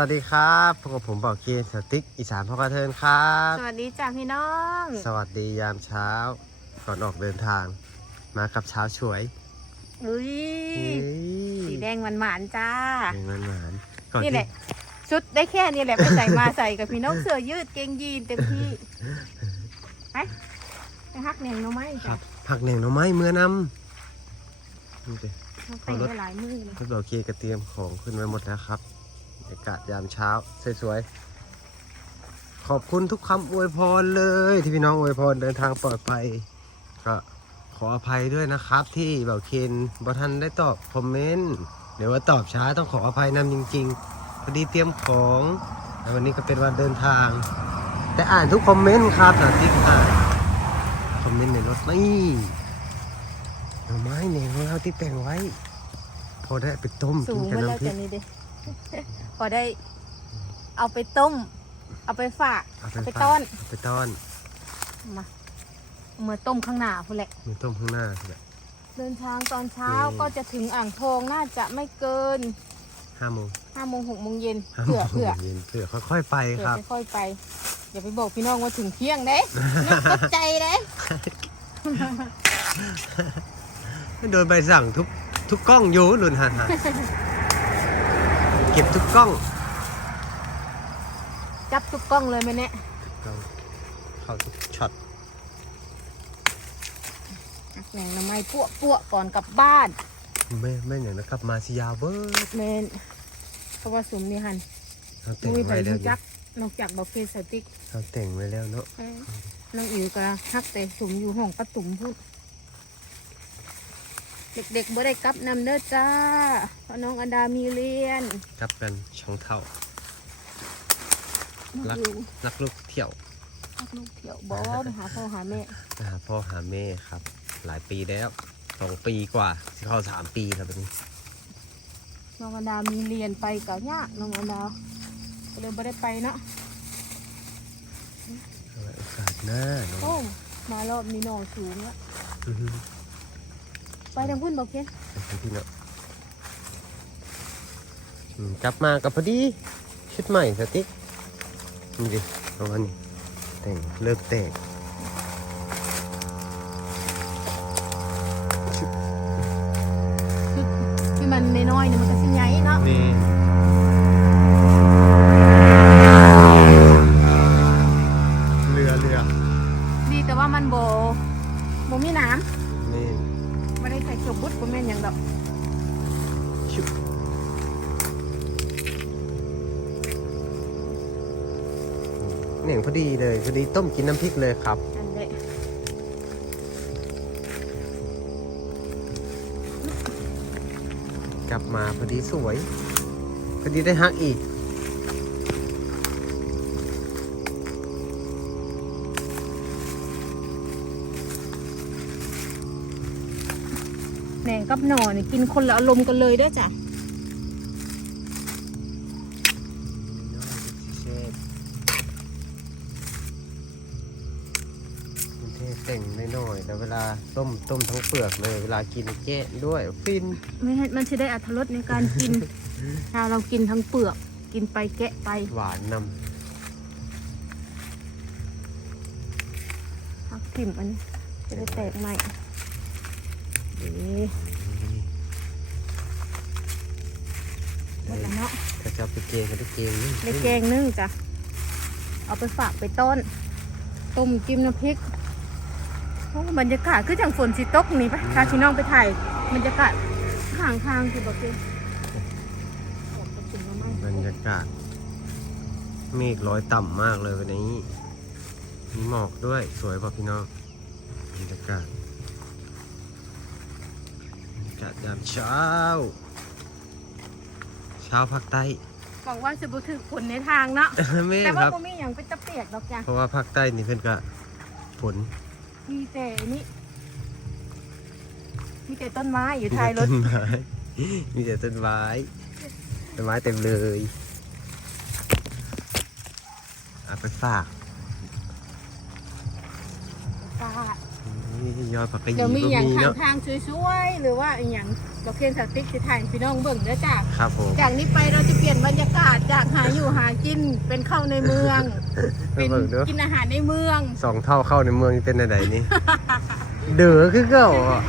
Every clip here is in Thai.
วัสดีครับพบกับผมบอกเกียร์สติ๊กอีสานพ่อกระเทินครับ สวัสดีจ้าพี่น้อง สวัสดียามเช้า ก่อนออกเดินทาง มากับเช้าช่วยอุ้ยเฮ้ยสีแดงหวานหวานๆจ้าแดงมันหวานก่อนนี่ที่แหละชุดได้แค่นี้แหละไปใส่มาใส่กับพี่น้องเสื้อยืดเกงยีนเต็มที่ไปไปฮักแหนงหน้องไม้ครัจ้ะบผักแหน่งหน่อไม้เมื่อนำนี่สิเขาแต่งไว้หลายมือเลยพี่บอกเกียร์กระเตรียมของขึ้นไว้หมดแล้วครับบรรยากาศยามเช้าสวยๆ ขอบคุณทุกคำอวยพรเลย ที่พี่น้องอวยพรเดินทางปลอดภัยก็ขออภัยด้วยนะครับ ที่เบาเคนบอทันได้ตอบคอมเมนต์เดี๋ยวว่าตอบช้าต้องขออภัยนำจริงๆพอดีเตรียมของแล้ววันนี้ก็เป็นวันเดินทาง แต่อ่านทุกคอมเมนต์ครับนะที่อ่านคอมเมนต์ในรถนี่หน่อไม้เนี่ยของเราที่แต่งไว้ พอได้ไปต้มสูกินงกับมาแล้วน้ำพริจ้ะกนี่เด้ พอได้เอาไปต้ม เอาไปฝากเอาเอาไปฝากต้อนเอาไปต้อนมาเอามื่อต้มข้างหน้าพูนแหละมีต้มข้างหน้าแหละเดินทางตอนเช้าอืมก็จะถึงอ่างทองน่าจะไม่เกินห้าโมงห้าโมงหกโมงเย็นห้าโมเผื่องเผื่อ เย็นเผื่อค่อยๆไปเผื่คอรับ ค่อยๆไป อย่าไปบอกพี่น้องว่าถึงเที่ยงเด้อย่าตกใจเด้โดนใบสั่งทุกทุกกล้องอยู่หลุนหันหาเก็บทุกกล้องจับทุกกล้องเลยไหมเนี่ยกล้องเข้าทุกช็อตหักแหนงหน้ำไม้ปั้วปั้วๆก่อนกลับบ้านไม่ไม่อย่างนะครับ มาสิยาวเบิร์ดเมนเพราะว่าสุมนี่หันเราแต่งมุ้ยไปไว้แล้วรู้จักนอกจากบอกเฟสติกเราแต่งไว้แล้วเนาะเอ้ยน้องอิ๋วก็ฮักแต่สุมอยู่ห้องประตุ่มพุ่น เด็กๆบ่ได้กลับนำเด้อจ้า เพราะน้องอดามีเรียนกลับกันช่องเท่ารักอยู่รักลูกเที่ยวรักลูกเที่ยวบอกว่าไปหาพ่อหาแม่ไปหาพ่อหาแม่ครับ หลายปีแล้วสองปีกว่าจะเข้าสามปีแล้วเป็นน้องอดามีเรียนไปกับยากน้องอดาก็เลยบ่ได้ไปเนาะเอาไว้โอกาสหน้าเนาะโอ้มารอบนี้น้องสูงละอือฮึ ไปทางพุ่นบอกเคนไปพี่เนาะอืมกลับมากับพอดีชุดใหม่สติ๊กนี่ดิประมาณนี้แต่งเริ่มแต่งชุดที่มันน้อยๆเนี่ยมันก็สิใหญ่เนาะนี่เรือเรือดีแต่ว่ามันโบโบมีน้นี่ำ ไม่ได้ใส่เกือบบุดบ่แม่นหยังดอกชุดเหน่งพอดีเลย พอดีต้มกินน้ำพริกเลยครับอันเดะกลับมาพอดีสวย พอดีได้ฮักอีก แหนงกับหน่อนี่กินคนละอารมณ์กันเลยเด้อจ้ะมันเทแต่งน้อยๆแต่เวลาต้มต้มทั้งเปลือกเลย เวลากินแกะด้วยฟินไม่ให้มันจะได้อัตรสในการกิน ถ้าเรากินทั้งเปลือก กินไปแกะไปหวานนพักถิ่มอันนี้จะได้แตกใหม่ นี่หมดแล้วเนาะำถ้าจะเอาไปเกงก็ได้เกงนี่ในแกงนึ่งจ้ะ เอาไปฝากไปต้น ต้มจิ้มน้ำพริกโอ้บรรยากาศคือจังฝนสิตกนี่ไปชาชิน้องไปถ่ายบรรยากาศข้างทางคือบอกเองบรรยากาศ เมฆลอยต่ำมากเลยวันนี้ มีหมอกด้วยสวยป่ะพี่น้องบรรยากาศบรรยา กาศยามเช้า เช้าภาคใต้ หวังว่าจะบุถึกฝนในทางเนาะไม่แต่คว่ารับก็มีอย่างเป็นตะเปียกดอกจ้ะ เพราะว่าภาคใต้นี่เพิ่นก็ฝนมีแต่นี่มีแต่ต้นไม้อยู่มีท้ายแต่รถต้นไม้มีแต่ต้นไม้ต้นไม้เต็มเลยเอาไปฝากฟ้าอืมนี่ ยอดผักกะหเดี๋ยวมียี่อย่างก็มีทางเนาะทางสวยๆหรือว่าอหย่างเราเพียงสติ๊กสิถ่ายให้พี่น้องเบิ่งเด้อจ้าครับผมจากนี้ไปเราจะเปลี่ยนบรรยากาศจากหาอยู่หากินเป็นเข้าในเมืองไปเป็นเบิ่งเด้อกินอาหารในเมือง สองเท่าเข้าในเมืองนี่เป็นไหนๆนี่ เดือคือเก่าอะ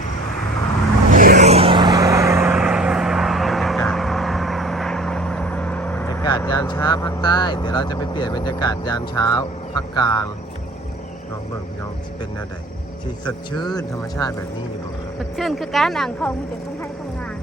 บรรยากาศบรรยากาศยามเช้าภาคใต้ เดี๋ยวเราจะไปเปลี่ยนบรรยากาศยามเช้าภาคกลาง น้องเบิ่งน้องสิเป็นแนวใดที่สดชื่นธรรมชาติแบบนี้นี่บ่ครับสดชื่นคือการอ่างทองมีแต่ต้องให้ต้องงาน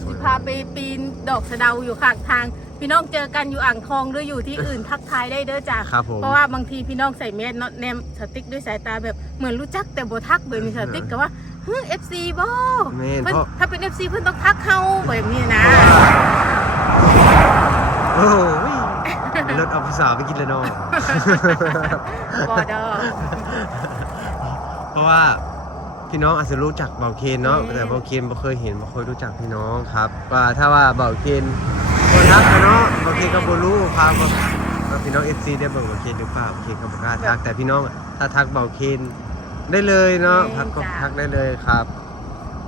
สวยพาไปปีนดอกสะเดาอยู่ข้างทาง พี่น้องเจอกันอยู่อ่างทองหรืออยู่ที่อื่นทักทายได้เด้อจ้าครับผม เพราะว่าบางทีพี่น้องใส่เมสเนาะแนมสติ๊กด้วยสายตาแบบเหมือนรู้จักแต่บ่ทักเบยมีสติ๊กก็ว่าเฮ้ยเอฟซีบ่แม่นเพิ่นเพราะ ถ้าเป็นเอฟซีเพิ่นต้องทักเข้าแบบนี้นะ โอ้ ยรถเอาภาษาไปกินเลยเนาะบอดอเพราะว่าพี่น้องอาจจะรู้จักเบาเคนเนาะอืมแต่เบาเคนบ่เคยเห็นบ่เคยรู้จักพี่น้องครับว่าถ้าว่าเบาเคนบ่ทักอะเนาะเบาเคนก็บ่รู้ครับว่าว่าพี่น้อง FC ได้เบิ่งเบาเคนหรือเปล่าเบาเคนก็บ่กล้าทักแต่พี่น้องอะถ้าทักเบาเคนได้เลยเนาะทักก็ทักได้เลยครับ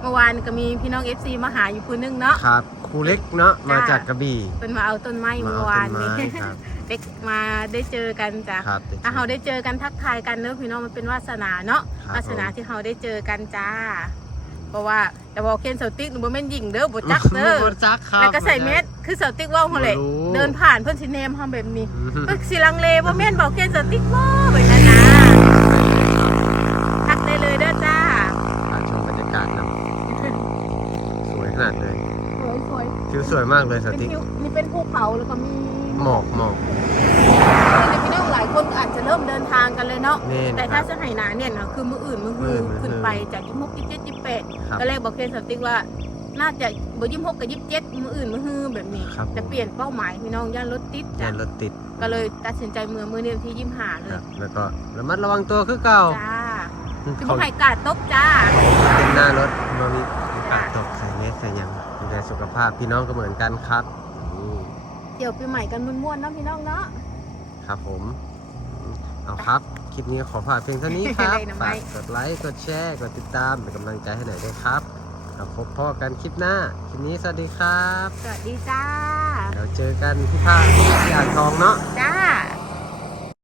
เมื่อวานก็มีพี่น้องเอฟซีมาหาอยู่คนนึงเนาะ ครับครูเล็กเนาะจ้ามมาจากกระบี่เป็นมาเอาต้นไม้มาเมื่เอาอวานต้นนี้ไม้ครับ เด็กมาได้เจอกันจ้ะครับถ้าเราได้เจอกันทักทายกันเนอะพี่น้องมันเป็นวาสนาเนาะครับ วาสนาที่เราได้เจอกันจ้า เพราะว่าแต่บอกเคนเสาติ๊กหนูบ่แม่นหญิงเด้อบ่จักเด้อบ่จักครับ แล้วก็ใส่เม็ดคือเสาติ๊กเว่าหัวเลยบ่รู้ เดินผ่านเพื่อนสิเนมเฮาแบบนี้ อืมเพิ่นสิลังเลบ่แม่นบอกเคนเสาติ๊กบ่ วยๆทิวสวยมากเลยสเป็นติ๊กทิวนี่เป็นภูเขาแล้วก็มีหมอกหมอก ในพี่น้องหลายคนก็อาจจะเริ่มเดินทางกันเลยเนาะแน่นแต่คถ้ารับสหายหนาเนี่ยนะคือมืออื่นมือฮืมื้อออื่นมื้อขึ้นฮือไปจากยี่หกยี่เจ็ดยี่แปดครับก็เลยบอกเคนสติ๊กว่าน่าจะบยี่หกกับยี่เจ็ดมืออื่นมือฮือแบบนี้ ครับจะเปลี่ยนเป้าหมายพี่น้องย่านรถติดแย่จ้ะรถติดก็เลยตัดสินใจเมือมือเดียวที่ยิ้มหาเลคยรับ แล้วก็ระมัดระวังตัวคือเก่าจ้าคือเขาบ่ให้กาดตกจ้าเป็นหน้ารถมามีโอกาสตกใส่เมสใส่หยังดูแลสุขภาพพี่น้องก็เหมือนกันครับนี่เดี๋ยวปีใหม่กันม่วนๆเนาะพี่น้องเนาะ ครับผมเอาครับ คลิปนี้ขอฝากเพียงเท่านี้ครับ ได้นะไม้ฝากกดไลค์ กดแชร์ กดติดตาม เป็นกำลังใจให้หน่อยด้วยครับแล้วพบพ่อกันคลิปหน้า คลิปนี้สวัสดีครับ สวัสดีจ้า เดี๋ยวเจอกันที่ภาคที่อ่างทองเนาะ จ้า